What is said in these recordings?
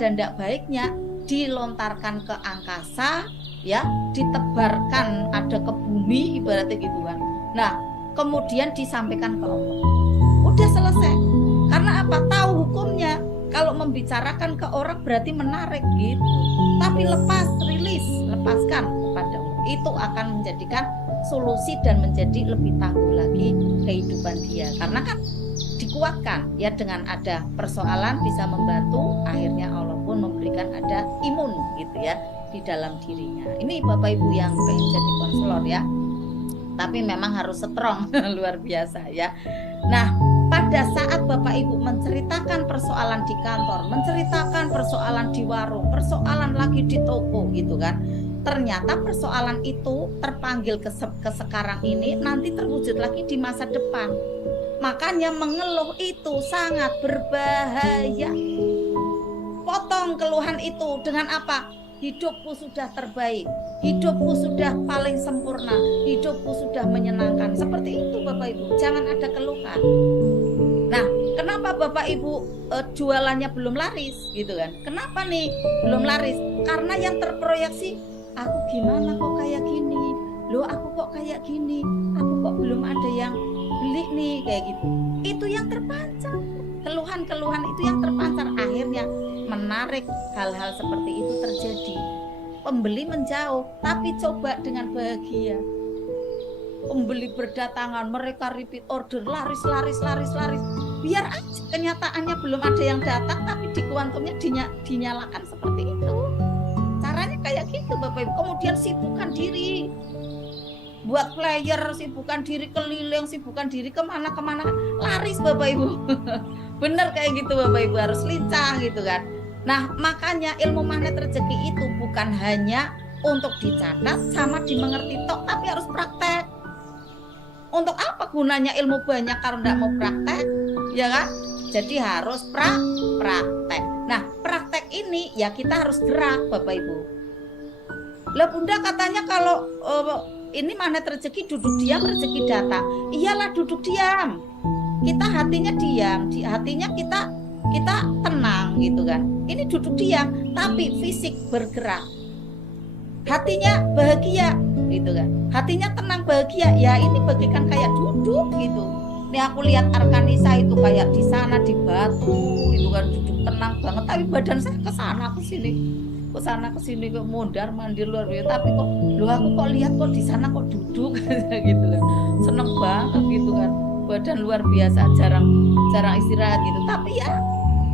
ada ndak baiknya dilontarkan ke angkasa, ya, ditebarkan ada ke bumi ibaratnya gitu kan. Nah, kemudian disampaikan ke Allah. Udah selesai. Karena apa? Tahu hukumnya. Kalau membicarakan ke orang berarti menarik gitu. Tapi lepaskan kepada Allah. Itu akan menjadikan solusi dan menjadi lebih tangguh lagi kehidupan dia. Karena kan dikuatkan ya, dengan ada persoalan bisa membantu, akhirnya Allah pun memberikan ada imun gitu ya di dalam dirinya. Ini Bapak Ibu yang pengen jadi konselor ya, tapi memang harus strong luar biasa ya. Nah, pada saat Bapak Ibu menceritakan persoalan di kantor, menceritakan persoalan di warung, persoalan lagi di toko gitu kan, ternyata persoalan itu terpanggil ke sekarang ini, nanti terwujud lagi di masa depan. Makanya mengeluh itu sangat berbahaya. Potong keluhan itu dengan apa? Hidupku sudah terbaik, hidupku sudah paling sempurna, hidupku sudah menyenangkan. Seperti itu Bapak Ibu, jangan ada keluhan. Nah, kenapa Bapak Ibu jualannya belum laris gitu kan? Kenapa nih belum laris? Karena yang terproyeksi, aku gimana kok kayak gini, loh aku kok kayak gini, aku kok belum ada yang beli nih, kayak gitu. Itu yang terpancar, keluhan-keluhan itu yang terpancar, akhirnya menarik hal-hal seperti itu terjadi. Pembeli menjauh, tapi coba dengan bahagia. Pembeli berdatangan, mereka repeat order, laris. Biar aja kenyataannya belum ada yang datang, tapi di kuantumnya dinyalakan seperti itu. Caranya kayak gitu Bapak Ibu. Kemudian sibukkan diri, buat player, sibukkan diri keliling, sibukkan diri kemana-kemana, laris Bapak Ibu. Bener kayak gitu Bapak Ibu, harus lincah gitu kan. Nah, makanya ilmu magnet rezeki itu bukan hanya untuk dicatat sama dimengerti tok, tapi harus praktek. Untuk apa gunanya ilmu banyak kalau nggak mau praktek, ya kan? Jadi harus praktek. Nah, praktek ini ya kita harus gerak Bapak Ibu. Lah Bunda katanya kalau ini magnet rezeki duduk diam rezeki datang. Iyalah duduk diam. Kita hatinya diam, di hatinya kita tenang gitu kan. Ini duduk diam tapi fisik bergerak. Hatinya bahagia gitu kan. Hatinya tenang bahagia. Ya ini bagikan kayak duduk gitu. Ini aku lihat Arkanisa itu kayak di sana di batu itu kan, duduk tenang banget, tapi badan saya ke sana ke sini kok mondar mandir luar biasa. Tapi kok aku kok lihat kok di sana kok duduk gitu kan, seneng banget gitu kan, badan luar biasa, jarang istirahat gitu, tapi ya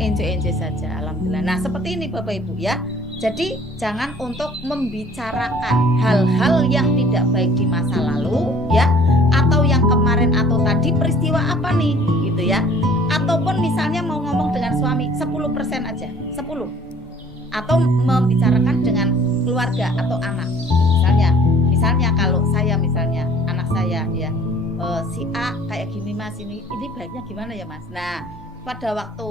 enjoy saja alhamdulillah. Nah seperti ini Bapak Ibu ya, jadi jangan untuk membicarakan hal-hal yang tidak baik di masa lalu ya, atau yang kemarin atau tadi peristiwa apa nih gitu ya, ataupun misalnya mau ngomong dengan suami 10% aja, 10, atau membicarakan dengan keluarga atau anak. Misalnya kalau saya misalnya anak saya ya, si A kayak gini Mas, ini baiknya gimana ya Mas. Nah pada waktu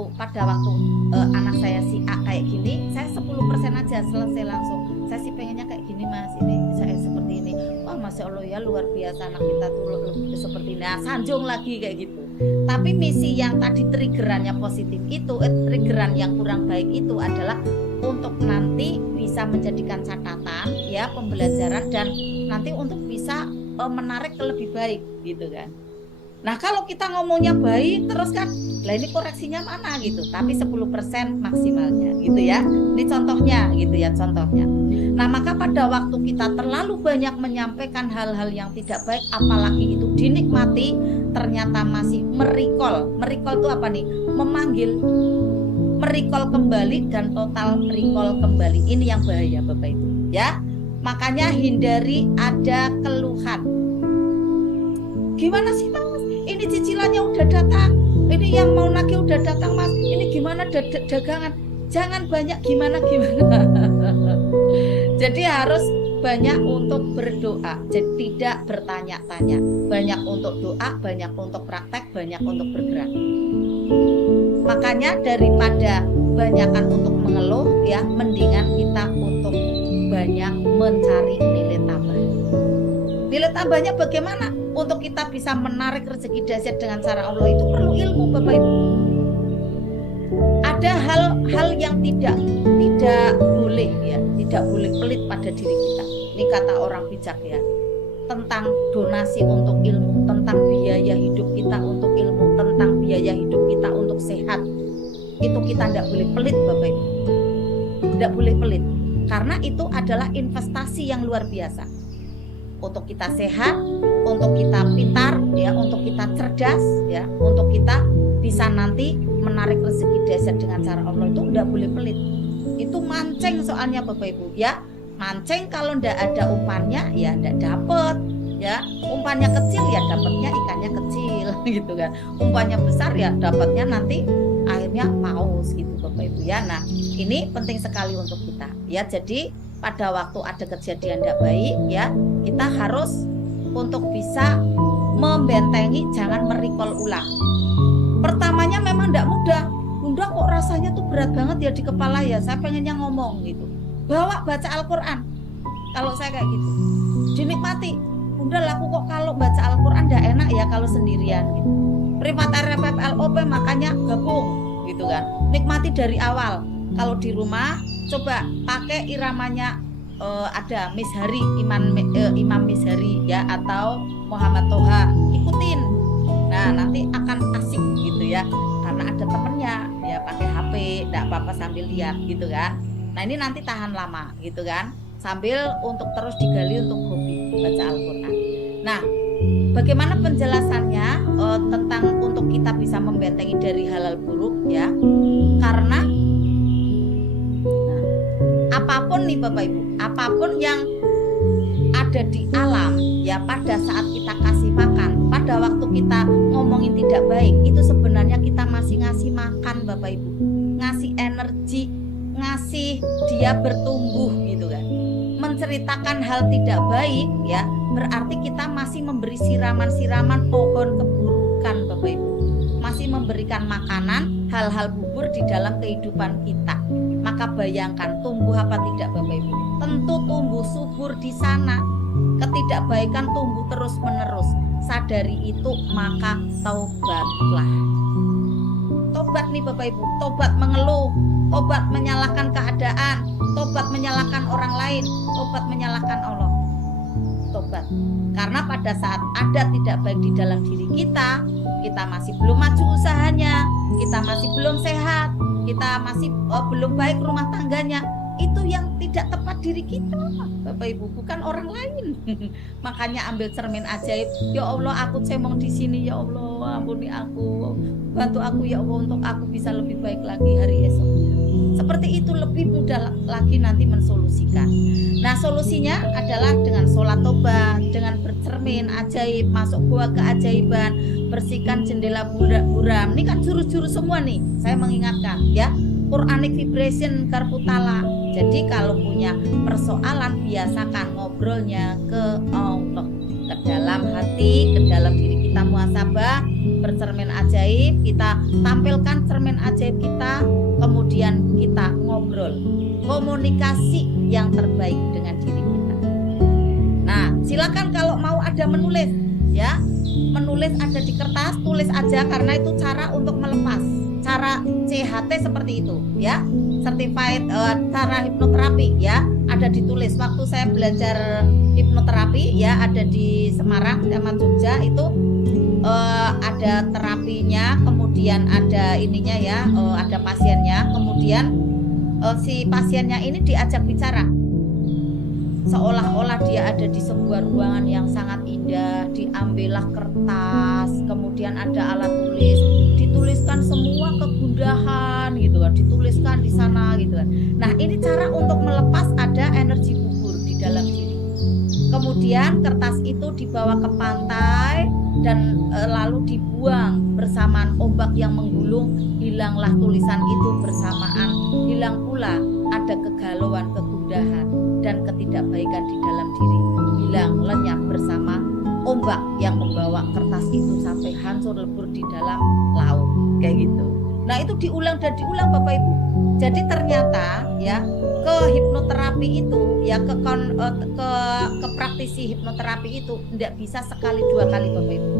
anak saya si A kayak gini, saya 10% aja selesai langsung. Saya sih pengennya kayak gini Mas, ini saya seperti ini. Wah Masya Allah ya, luar biasa anak kita tuh seperti ini. Nah sanjung lagi kayak gitu. Tapi misi yang tadi triggerannya positif itu, triggeran yang kurang baik itu adalah untuk nanti bisa menjadikan catatan ya, pembelajaran, dan nanti untuk bisa menarik ke lebih baik gitu kan. Nah kalau kita ngomongnya baik terus kan, lah ini koreksinya mana gitu, tapi 10% maksimalnya gitu ya. Ini contohnya gitu ya, contohnya. Nah maka pada waktu kita terlalu banyak menyampaikan hal-hal yang tidak baik, apalagi itu dinikmati, ternyata masih merecall itu apa nih? Merecall kembali dan total recall kembali. Ini yang bahaya Bapak Ibu ya. Makanya hindari ada keluhan. Gimana sih Mas? Ini cicilannya udah datang. Ini yang mau nagih udah datang Mas. Ini gimana dagangan? Jangan banyak gimana. Jadi harus banyak untuk berdoa. Jadi tidak bertanya-tanya. Banyak untuk doa, banyak untuk praktek, banyak untuk bergerak. Makanya daripada banyakan untuk mengeluh ya, mendingan kita untuk banyak mencari nilai tambah. Nilai tambahnya bagaimana? Untuk kita bisa menarik rezeki dahsyat dengan cara Allah itu perlu ilmu Bapak Ibu. ada hal-hal yang tidak boleh ya, tidak boleh pelit pada diri kita. Ini kata orang bijak ya, tentang donasi untuk ilmu, tentang biaya hidup kita untuk ilmu, tentang biaya hidup kita untuk sehat. Itu kita tidak boleh pelit Bapak Ibu. Tidak boleh pelit, karena itu adalah investasi yang luar biasa. Untuk kita sehat, untuk kita pintar ya, untuk kita cerdas ya, untuk kita bisa nanti menarik rezeki dahsyat dengan cara Allah, itu tidak boleh pelit. Itu mancing soalnya Bapak Ibu ya. Mancing kalau ndak ada umpannya ya ndak dapet ya. Umpannya kecil ya dapatnya ikannya kecil gitu kan. Umpannya besar ya dapatnya nanti akhirnya paus gitu Bapak Ibu ya. Nah ini penting sekali untuk kita ya. Jadi pada waktu ada kejadian tidak baik ya, kita harus untuk bisa membentengi, jangan merecall ulang. Pertamanya memang tidak mudah. Bunda kok rasanya tuh berat banget ya di kepala ya, saya pengennya ngomong gitu. Bawa baca Al-Quran. Kalau saya kayak gitu, dinikmati. Bunda laku kok kalau baca Al-Quran tidak enak ya kalau sendirian gitu. Privat RFF LOP makanya gabung gitu kan. Nikmati dari awal. Kalau di rumah coba pakai iramanya ada Mishari, Imam Mishari ya, atau Muhammad Toha, ikutin. Nah nanti akan asik gitu ya, karena ada temennya ya, pakai HP tidak apa-apa sambil lihat gitu kan. Nah ini nanti tahan lama gitu kan, sambil untuk terus digali untuk hobi baca Al-Quran. Nah bagaimana penjelasannya tentang untuk kita bisa membentengi dari hal-hal buruk ya, karena apapun nih Bapak Ibu, apapun yang ada di alam ya, pada saat kita kasih makan, pada waktu kita ngomongin tidak baik, itu sebenarnya kita masih ngasih makan Bapak Ibu, ngasih energi, ngasih dia bertumbuh gitu kan. Menceritakan hal tidak baik ya, berarti kita masih memberi siraman-siraman pohon keburukan Bapak Ibu, masih memberikan makanan hal-hal bubur di dalam kehidupan kita. Maka bayangkan tumbuh apa tidak Bapak Ibu? Tentu tumbuh subur di sana. Ketidakbaikan tumbuh terus menerus. Sadari itu maka taubatlah. Tobat nih Bapak Ibu, tobat mengeluh, tobat menyalahkan keadaan, tobat menyalahkan orang lain, tobat menyalahkan Allah. Tobat. Karena pada saat ada tidak baik di dalam diri kita masih belum maju usahanya, kita masih belum sehat, kita masih belum baik rumah tangganya, itu yang tidak tepat diri kita Bapak Ibu, bukan orang lain. Makanya ambil cermin ajaib. Ya Allah, aku cemong di sini ya Allah, ampuni aku, bantu aku ya Allah untuk aku bisa lebih baik lagi hari esoknya. Seperti itu lebih mudah lagi nanti mensolusikan. Nah solusinya adalah dengan sholat tobat, dengan bercermin ajaib, masuk gua keajaiban, bersihkan jendela buram. Ini kan jurus-jurus semua nih, saya mengingatkan ya. Quranic vibration karputala. Jadi kalau punya persoalan, biasakan ngobrolnya ke Allah, ke dalam hati, ke dalam diri kita muhasabah, bercermin ajaib, kita tampilkan cermin ajaib kita, kemudian kita ngobrol, komunikasi yang terbaik dengan diri kita. Nah, silakan kalau mau ada menulis ya, menulis ada di kertas, tulis aja, karena itu cara untuk melepas. Cara CHT seperti itu ya, certified cara hipnoterapi ya, ada ditulis. Waktu saya belajar hipnoterapi ya, ada di Semarang sama Jogja itu ada terapinya, kemudian ada ininya ya, ada pasiennya, kemudian si pasiennya ini diajak bicara, seolah-olah dia ada di sebuah ruangan yang sangat indah. Diambillah kertas, kemudian ada alat tulis, dituliskan semua kegundahan gitu kan, dituliskan di sana gitu kan. Nah ini cara untuk melepas ada energi gugur di dalam diri. Kemudian kertas itu dibawa ke pantai dan lalu dibuang bersamaan ombak yang menggulung. Hilanglah tulisan itu bersamaan, hilang pula ada kegalauan, kegundahan dan ketidakbaikan di dalam diri. Hilang lenyap bersama ombak yang membawa kertas itu sampai hancur lebur di dalam laut kayak gitu. Nah itu diulang dan diulang Bapak Ibu. Jadi ternyata ya, ke hipnoterapi itu ya, ke praktisi hipnoterapi itu tidak bisa sekali dua kali Bapak Ibu.